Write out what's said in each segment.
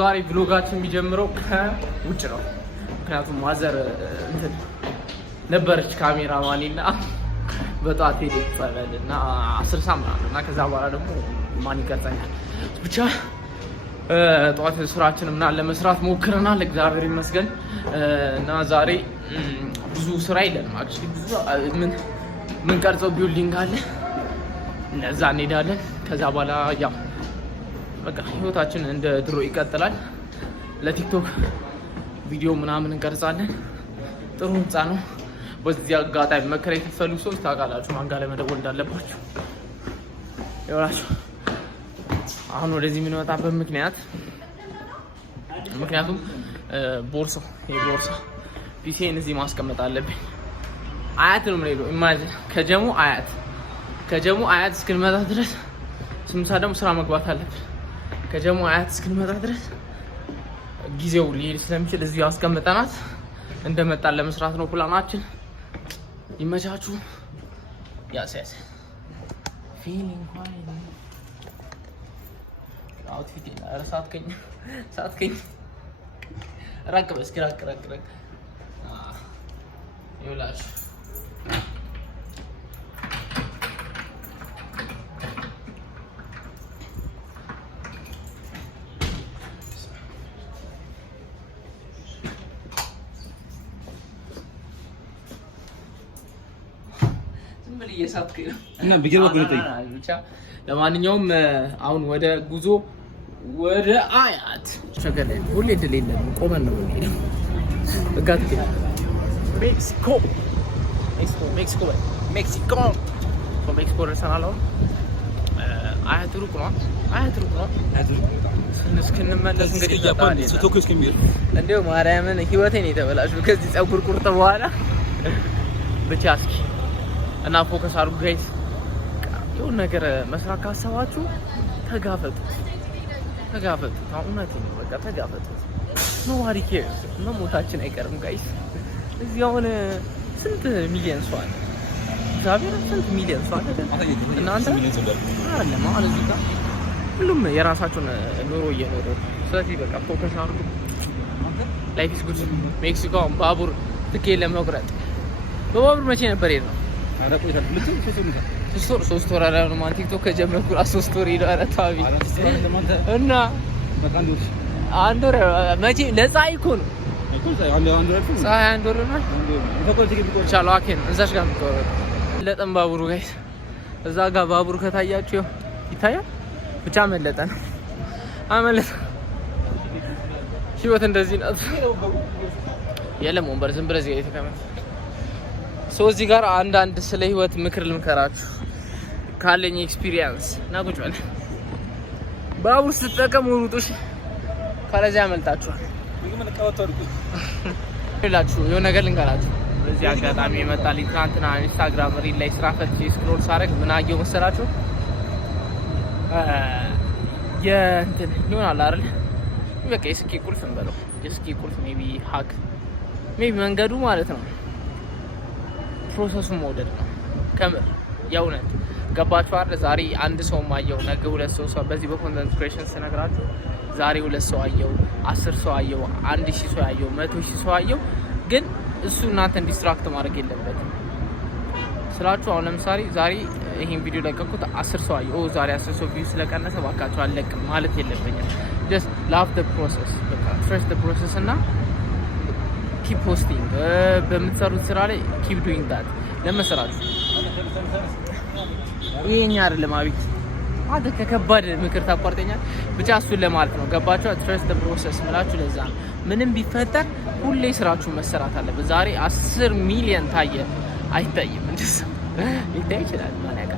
ዛሬ ብሎጋችን የሚጀምረው ከውጭ ነው። ምክንያቱም ማዘር ነበረች ካሜራማኒና በጧት ሄደች እና 10 ሰዓት ምናምን እና ከዛ በኋላ ደግሞ ማን ይቀርጸኛል ብቻ ጧት ስራችን ምናምን ለመስራት ሞክረናል። እግዚአብሔር ይመስገን እና ዛሬ ብዙ ስራ የለንም። አክቹሊ ብዙ ምን ቀርጸው ቢልዲንግ አለ ለዛ እንሄዳለን። ከዛ በኋላ ያው በቃ ህይወታችን እንደ ድሮ ይቀጥላል። ለቲክቶክ ቪዲዮ ምናምን እንቀርጻለን። ጥሩ ህንፃ ነው። በዚህ አጋጣሚ መከራ የከፈሉ ሰዎች ታውቃላችሁ ማን ጋር ለመደወል እንዳለባችሁ ይኸውላችሁ። አሁን ወደዚህ የምንመጣበት ምክንያቱም ቦርሳ ፒሲን እዚህ ማስቀመጥ አለብኝ። አያት ነው የምንሄደው። ኢማጂን ከጀሙ አያት እስክንመጣ ድረስ 8 ሰዓት ደግሞ ስራ መግባት አለብን። ከጀሙ አያት እስክንመጣ ድረስ ጊዜው ሊሄድ ስለሚችል እዚሁ አስቀምጠናት እንደመጣን ለመስራት ነው ፕላናችን። ይመቻችሁ። ያሳያስ ፊሊንግ ፋይን አውትፊት ሳትከኝ ራቅ በስኪ ራቅ ይውላችሁ። እና ቢገባ ብቻ ለማንኛውም አሁን ወደ አያት ሸገር ላይ ሁሌ ድል የለም ቆመን ነው የምንሄደው። ሜክሲኮ ደርሰናል። አሁን አያት ሩቅ ነው። እስክንመለስ እንግዲህ እንደው ማርያምን ህይወቴን የተበላሽው ከዚህ ፀጉር ቁርጥ በኋላ ብቻ እስኪ እና ፎከስ አድርጉ ጋይስ። የሆነ ነገር መስራት ካሰባችሁ ተጋፈጡ። እውነቴን ነው በቃ ተጋፈጡ። ኖዋሪ ኬር መሞታችን አይቀርም ጋይስ። እዚህ አሁን ስንት ሚሊዮን ሰው አለ? እግዚአብሔር ስንት ሚሊዮን ሰው አለ? እናንተ አለ ማለት እዚህ ጋር ሁሉም የራሳቸውን ኑሮ እየኖሩ ስለዚህ በቃ ፎከስ አድርጉ። ላይፍ ኢዝ ጉድ። ሜክሲኮ ባቡር ትኬት ለመቁረጥ በባቡር መቼ ነበር የሄድነው? ሶስት ወር አላለም። ቲክቶክ ከጀመርኩ 3 ወር ሄዶ አረታዊ እና አንድ ወር መቼ ለፀሐይ እኮ ነው። ፀሐይ አንድ ወር ነው። ቻለው አኬን እዛሽ ጋር ምትቆረጥ ለጠን ባቡሩ ጋይስ እዛ ጋር ባቡሩ ከታያችሁ ይታያል። ብቻ መለጠን ህይወት እንደዚህ ናት። የለም ወንበር ዝም ብለህ እዚህ ጋር የተቀመጠ እዚህ ጋር አንዳንድ ስለ ህይወት ምክር ልምከራችሁ ካለኝ ኤክስፒሪየንስ እና ቁጭ በል። ባቡር ስትጠቀሙ ሩጡሽ ካለዚያ ያመልጣችኋል። ይላችሁ የሆነ ነገር ልንገራችሁ። በዚህ አጋጣሚ የመጣልኝ ትናንትና ኢንስታግራም ሪል ላይ ስራ ፈትቼ ስክሮል ሳደርግ ምን አየሁ መሰላችሁ? የእንትን ይሆናል አይደል በቃ የስኬ ቁልፍ እንበለው የስኬ ቁልፍ ሜቢ መንገዱ ማለት ነው ፕሮሰሱን መውደድ ነው። ከምር የእውነት ገባችሁ አይደል? ዛሬ አንድ ሰው ማየው ነገ 2 ሰው በዚህ በኮንተንት ክሬሽን ስነግራችሁ ዛሬ 2 ሰው አየው 10 ሰው አየው 1000 ሰው አየው 100,000 ሰው አየው። ግን እሱ እናንተን ዲስትራክት ማድረግ የለበትም ስላችሁ። አሁን ለምሳሌ ዛሬ ይሄን ቪዲዮ ለቀቁት 10 ሰው አየው ዛሬ 10 ሰው ቪው ስለቀነሰ ባካችሁ አለቅም ማለት የለብኝም። just love the process በቃ trust the process እና keep posting በምትሰሩት ስራ ላይ keep doing that ለመስራችሁ ይሄኛ አይደለም አቤት አንተ ከከባድ ምክር ታቋርጠኛል። ብቻ እሱን ለማለት ነው ገባችሁ? trust the process ማለት ለዛ ምንም ቢፈጠር ሁሌ ስራችሁ መሰራት አለበት። ዛሬ 10 ሚሊዮን ታየ አይታይም እንደዛ ይታይ ይችላል ማለት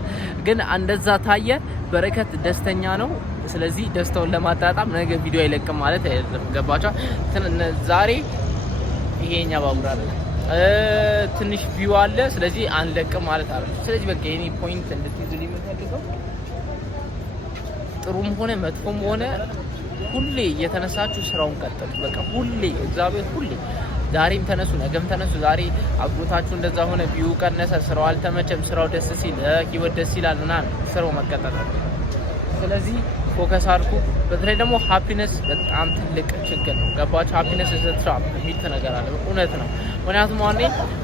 ግን እንደዛ ታየ በረከት ደስተኛ ነው። ስለዚህ ደስታውን ለማጣጣም ነገ ቪዲዮ አይለቅም ማለት አይደለም ገባችሁ? ዛሬ ይሄኛ ባቡር አለ ትንሽ ቪው አለ ስለዚህ አንለቅም ማለት አይደለም። ስለዚህ በቃ የኔ ፖይንት እንድትይዙልኝ የምፈልገው ጥሩም ሆነ መጥፎም ሆነ ሁሌ እየተነሳችሁ ስራውን ቀጥሉ። በቃ ሁሌ እግዚአብሔር ሁሌ ዛሬም ተነሱ ነገም ተነሱ። ዛሬ አጎታችሁ እንደዛ ሆነ ቪው ቀነሰ ስራው አልተመቸም ስራው ደስ ሲል ህይወት ደስ ይላል ምናምን ስራው መቀጠል። ስለዚህ ፎከስ አድርጉ። በተለይ ደግሞ ሃፒነስ በጣም ትልቅ ችግር ነው። ገባችሁ? ሃፒነስ ኢዝ ትራፕ የሚል ነገር አለ። እውነት ነው። ምክንያቱም አሁን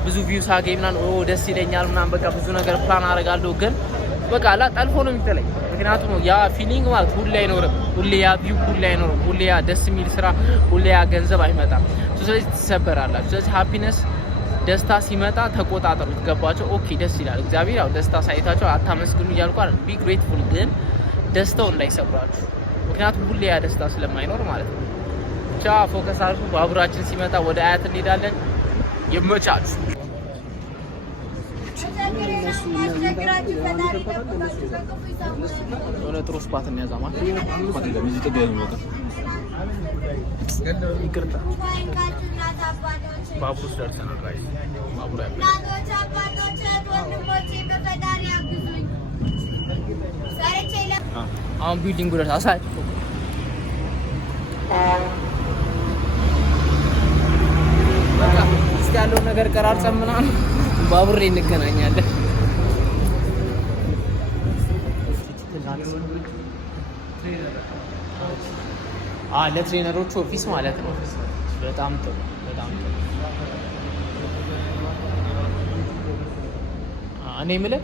ብዙ ቪው ሳገኝ ምናምን ደስ ይለኛል ምናምን በቃ ብዙ ነገር ፕላን አደርጋለሁ፣ ግን በቃ ጠልፎ ነው የሚጥለኝ። ምክንያቱም ያ ፊሊንግ ማለት ሁሌ አይኖርም፣ ሁሌ ያ ቪው ሁሌ አይኖርም፣ ሁሌ ያ ደስ የሚል ስራ፣ ሁሌ ያ ገንዘብ አይመጣም። ስለዚህ ትሰበራላችሁ። ስለዚህ ሃፒነስ ደስታ ሲመጣ ተቆጣጠሩት። ገባችሁ? ኦኬ ደስ ይላል፣ እግዚአብሔር ያው ደስታ ሳይታችሁ አታመስግኑ እያልኩ አይደል። ቢ ግሬትፉል፣ ግን ደስታው እንዳይሰብራችሁ፣ ምክንያቱም ሁሌ ያ ደስታ ስለማይኖር ማለት ነው። ብቻ ፎከስ አድርጉ። ባቡራችን ሲመጣ ወደ አያት እንሄዳለን። ይመቻችሁ። የሆነ ጥሩ ስፓት እንያዛማ። ይቅርታ ባቡር ውስጥ ደርሰናል። ጋይስ ባቡር ያለ አሁን ቢልዲንጉ ደርሳ አሳይ በቃ እስቲ ያለውን ነገር ቀራርጸን ምናምን ባቡር ላይ እንገናኛለን። ለትሬነሮቹ ኦፊስ ማለት ነው። በጣም ጥሩ በጣም ጥሩ። እኔ የምልህ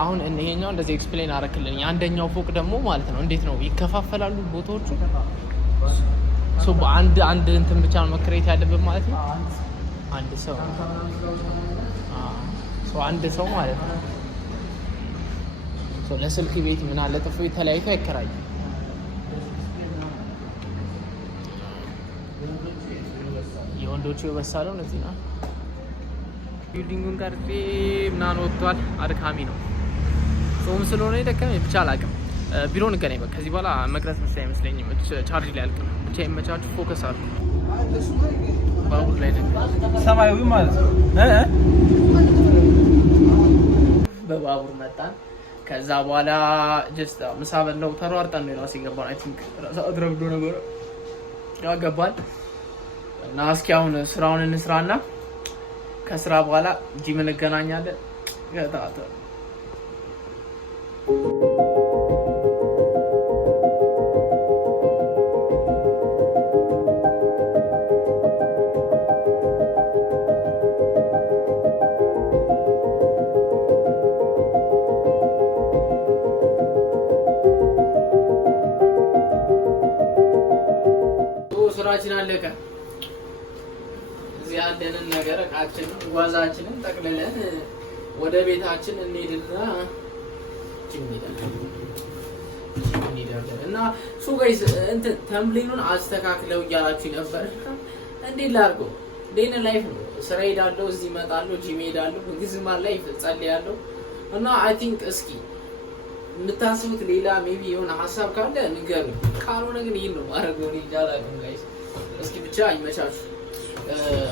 አሁን ይሄኛው እንደዚህ ኤክስፕሌን አደረክልኝ። አንደኛው ፎቅ ደግሞ ማለት ነው እንዴት ነው ይከፋፈላሉ ቦታዎቹ? ሶ አንድ እንትን ብቻ ነው መክሬት ያለብን ማለት ነው። አንድ ሰው አንድ ሰው ማለት ነው። ለስልክ ቤት ምን አለ ጥፎ ተለያይቶ አይከራይም። የወንዶቹ የበሳለው እዚህ ነው። ቢልዲንጉን ቀርጬ ምናምን ወጥቷል። አድካሚ ነው። ጾም ስለሆነ የደከመኝ ብቻ አላውቅም። ቢሮ እንገናኝ። በቃ ከዚህ በኋላ መቅረጽ መስሎኝ አይመስለኝም። ቻርጅ ላይ አልቅም። ብቻ ይመቻችሁ። ፎከስ አድርጉ። ባቡር ላይ ነን። ሰማያዊ ማለት ነው። በባቡር መጣን። ከዛ በኋላ ጀስት ምሳ በላው። ተሯርጠን ነው ራስ የገባን። አይ ቲንክ ራስ አድረብዶ ነበር ያገባል። እና እስኪ አሁን ስራውን እንስራና ከስራ በኋላ ጂም እንገናኛለን። ገታታ ስራችን አለቀ። እዚህ ያለንን ነገር እቃችንን ጓዛችንን ጠቅልለን ወደ ቤታችን እንሄድና እና ሱ ጋይስ እንትን ተምብሌኑን አስተካክለው እያላችሁ ነበር። እንዴት ላድርገው? ዴን ላይፍ ነው። ስራ ሄዳለሁ፣ እዚህ እመጣለሁ፣ ጂም ሄዳለሁ፣ ግዝማ ላይፍ ጸልያለሁ። እና አይ ቲንክ እስኪ የምታስቡት ሌላ ሜቢ የሆነ ሀሳብ ካለ ንገሩኝ። ካልሆነ ግን ይሄን ነው ማድረግ ነው ይቻላል ጋይስ። እስኪ ብቻ ይመቻችሁ።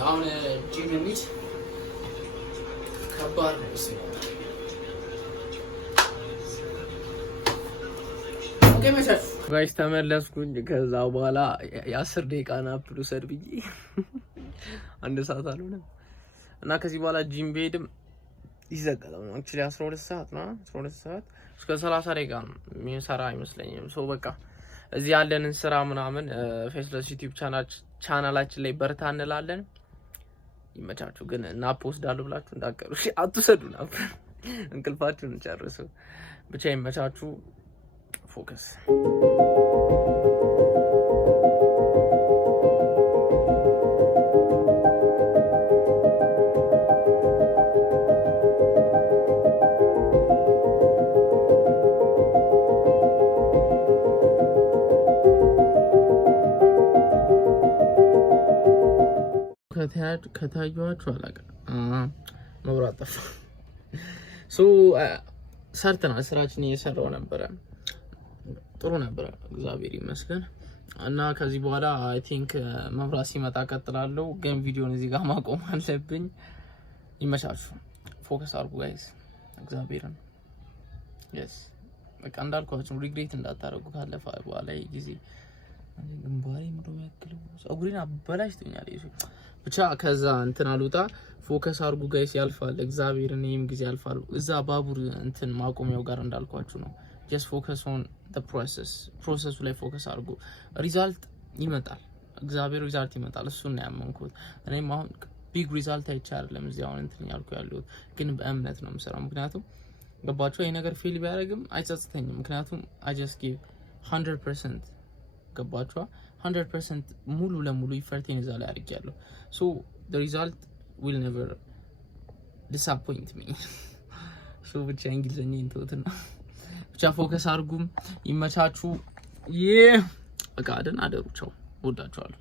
አሁን ጂም እንሂድ። ከባድ ነው እሱ። ኦኬ ይመቻችሁ ጋይስ። ተመለስኩኝ። ከዛ በኋላ የ10 ደቂቃ ናፕ ልውሰድ ብዬ አንድ ሰዓት አልሆነም እና ከዚህ በኋላ ጂም ብሄድም ይዘጋል። አክቹሊ 12 ሰዓት ነው። 12 ሰዓት እስከ 30 ደቂቃ ነው የሚሰራ አይመስለኝም። ሶ በቃ እዚህ ያለንን ስራ ምናምን ፌስለስ ዩቲዩብ ቻናላችን ላይ በርታ እንላለን። ይመቻችሁ። ግን ናፕ ወስዳለሁ ብላችሁ እንዳትቀሩ እሺ። አትወሰዱ ናፕ፣ እንቅልፋችሁን ጨርሱ። ብቻ ይመቻችሁ። ፎከስ ከታዩዋችሁ አላውቅም። መብራት ጠፋ። ሰርተናል። ስራችን እየሰራው ነበረ። ጥሩ ነበረ፣ እግዚአብሔር ይመስገን። እና ከዚህ በኋላ አይ ቲንክ መብራት ሲመጣ ቀጥላለሁ። ግን ቪዲዮን እዚህ ጋር ማቆም አለብኝ። ይመቻችሁ። ፎከስ አድርጉ ጋይስ። እግዚአብሔርን የስ በቃ እንዳልኳችሁ ሪግሬት እንዳታረጉ ካለፈ በኋላ ጊዜ ግንባሬ ምንድነው ያክለው ጸጉሬን አበላሽቶኛል። ብቻ ከዛ እንትን አልወጣ። ፎከስ አድርጉ ጋይስ። ያልፋል። እግዚአብሔርን ይሄም ጊዜ ያልፋል። እዛ ባቡር እንትን ማቆሚያው ጋር እንዳልኳችሁ ነው። just focus on the process ላይ ፎከስ አድርጉ ሪዛልት ይመጣል እግዚአብሔር ሪዛልት ይመጣል እሱን ነው ያመንኩት እኔም አሁን ቢግ ሪዛልት አይቻልም እዚህ አሁን እንትን ያልኩ ያለሁት ግን በእምነት ነው የምሰራው ምክንያቱም ገባችሁ ይሄ ነገር ፌል ቢያደርግም አይጸጽተኝም ምክንያቱም I just give 100% ገባችሁ 100% ሙሉ ለሙሉ ኢፈርቴን እዛ ላይ አድርጌያለሁ so the result will never disappoint me so ብቻ እንግሊዘኛ እንተውትና ብቻ ፎከስ አድርጉም ይመቻችሁ በቃ ደህና አደሩ ቻው ወዳችኋለሁ